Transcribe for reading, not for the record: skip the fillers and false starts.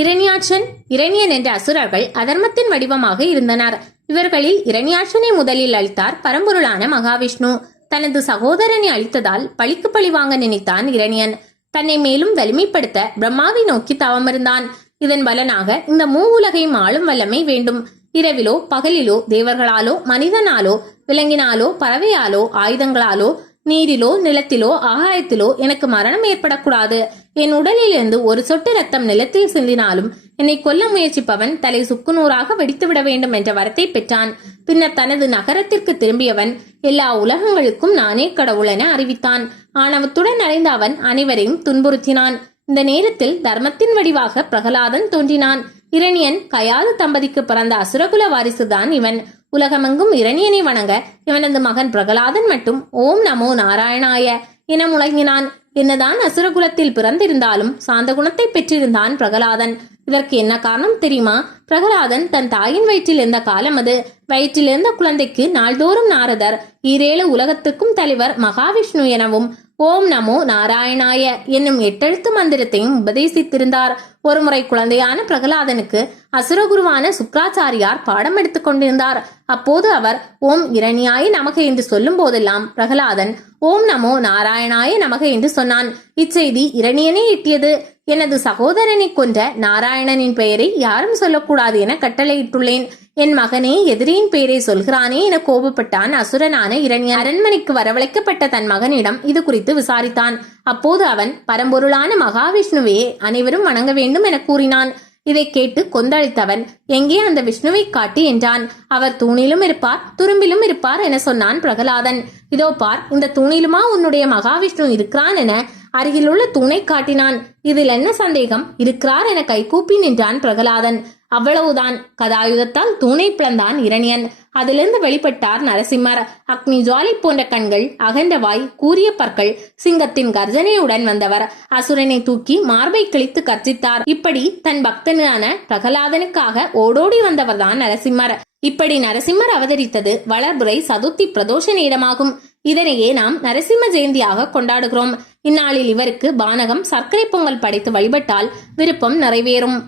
இரணியாட்சன், இரணியன் என்ற அசுரர்கள் அதர்மத்தின் வடிவமாக இருந்தனர். இவர்களில் இரணியாட்சனை முதலில் அழித்தார் பரம்பொருளான மகாவிஷ்ணு. தனது சகோதரனை அழித்ததால் பழிக்கு பழி வாங்க நினைத்தான் இரணியன். தன்னை மேலும் வலிமைப்படுத்த பிரம்மாவை நோக்கி தவமிருந்தான். இதன் பலனாக இந்த உலகையும் ஆளும் வல்லமை வேண்டும். இரவிலோ பகலிலோ, தேவர்களாலோ மனிதனாலோ விலங்கினாலோ பறவையாலோ ஆயுதங்களாலோ நீரிலோ நிலத்திலோ ஆகாயத்திலோ எனக்கு மரணம் ஏற்படக்கூடாது. என் உடலிலிருந்து ஒரு சொட்டு ரத்தம் நிலத்தில் சிந்தினாலும் என்னை கொல்ல முயற்சிப்பவன் தலை சுக்குநூறாக வெடித்துவிட வேண்டும் என்ற வரத்தை பெற்றான். பின்னர் தனது நகரத்திற்கு திரும்பியவன் எல்லா உலகங்களுக்கும் நானே கடவுள் என அறிவித்தான். ஆணவத்துடன் அடைந்த அவன் அனைவரையும் துன்புறுத்தினான். இந்த நேரத்தில் தர்மத்தின் வடிவாக பிரகலாதன் தோன்றினான். இரணியன் கயாது தம்பதிக்கு பிறந்த அசுரகுல வாரிசுதான் இவன். உலகமெங்கும் இரணியனை வணங்க இவனது மகன் பிரகலாதன் மட்டும் ஓம் நமோ நாராயணாய என முழங்கினான். என்னதான் அசுரகுலத்தில் பிறந்திருந்தாலும் சாந்த குணத்தை பெற்றிருந்தான் பிரகலாதன். இதற்கு என்ன காரணம் தெரியுமா? பிரகலாதன் தன் தாயின் வயிற்றில் இருந்த காலம் அது. வயிற்றில் இருந்த குழந்தைக்கு நாள்தோறும் நாரதர் ஈரேழு உலகத்துக்கும் தலைவர் மகாவிஷ்ணு எனவும் ஓம் நமோ நாராயணாய என்னும் 8 எழுத்து மந்திரத்தையும் உபதேசித்திருந்தார். ஒருமுறை குழந்தையான பிரகலாதனுக்கு அசுரகுருவான சுக்ராச்சாரியார் பாடம் எடுத்துக் கொண்டிருந்தார். அப்போது அவர் ஓம் இரணியாய நமக என்று சொல்லும் போதெல்லாம் பிரகலாதன் ஓம் நமோ நாராயணாய நமக என்று சொன்னான். இச்செய்தி இரணியனை எட்டியது. எனது சகோதரனை கொன்ற நாராயணனின் பெயரை யாரும் சொல்லக்கூடாது என கட்டளையிட்டுள்ளேன். என் மகனே எதிரியின் பெயரை சொல்கிறானே என கோபப்பட்டான் அசுரனான இரணியன். அரண்மனைக்கு வரவழைக்கப்பட்ட தன் மகனிடம் இது குறித்து விசாரித்தான். அப்போது அவன் பரம்பொருளான மகாவிஷ்ணுவே அனைவரும் வணங்க வேண்டும் என கூறினான். இதை கேட்டு கொந்தளித்தவன் எங்கே அந்த விஷ்ணுவை காட்டி என்றான். அவர் தூணிலும் இருப்பார் துரும்பிலும் இருப்பார் என சொன்னான் பிரகலாதன். இதோ பார், இந்த தூணிலுமா உன்னுடைய மகாவிஷ்ணு இருக்கிறான் என அருகிலுள்ள தூணை காட்டினான். இதில் என்ன சந்தேகம்? இருக்கிறார் என கைகூப்பி நின்றான் பிரகலாதன். அவ்வளவுதான். கதாயுதத்தால் தூணை பிளந்தான் இரணியன். அதிலிருந்து வெளிப்பட்டார் நரசிம்மர். அக்னி ஜுவாலை போன்ற கண்கள், அகண்ட வாய், கூரிய பற்கள், சிங்கத்தின் கர்ஜனையுடன் வந்தவர் அசுரனை தூக்கி மார்பை கிழித்து கர்ஜித்தார். இப்படி தன் பக்தனான பிரகலாதனுக்காக ஓடோடி வந்தவர்தான் நரசிம்மர். இப்படி நரசிம்மர் அவதரித்தது வளர்புரை சதுர்த்தி பிரதோஷ நேரமாகும். இதனையே நாம் நரசிம்ம ஜெயந்தியாக கொண்டாடுகிறோம். இந்நாளில் இவருக்கு பானகம், சர்க்கரை பொங்கல் படைத்து வழிபட்டால் விருப்பம் நிறைவேறும்.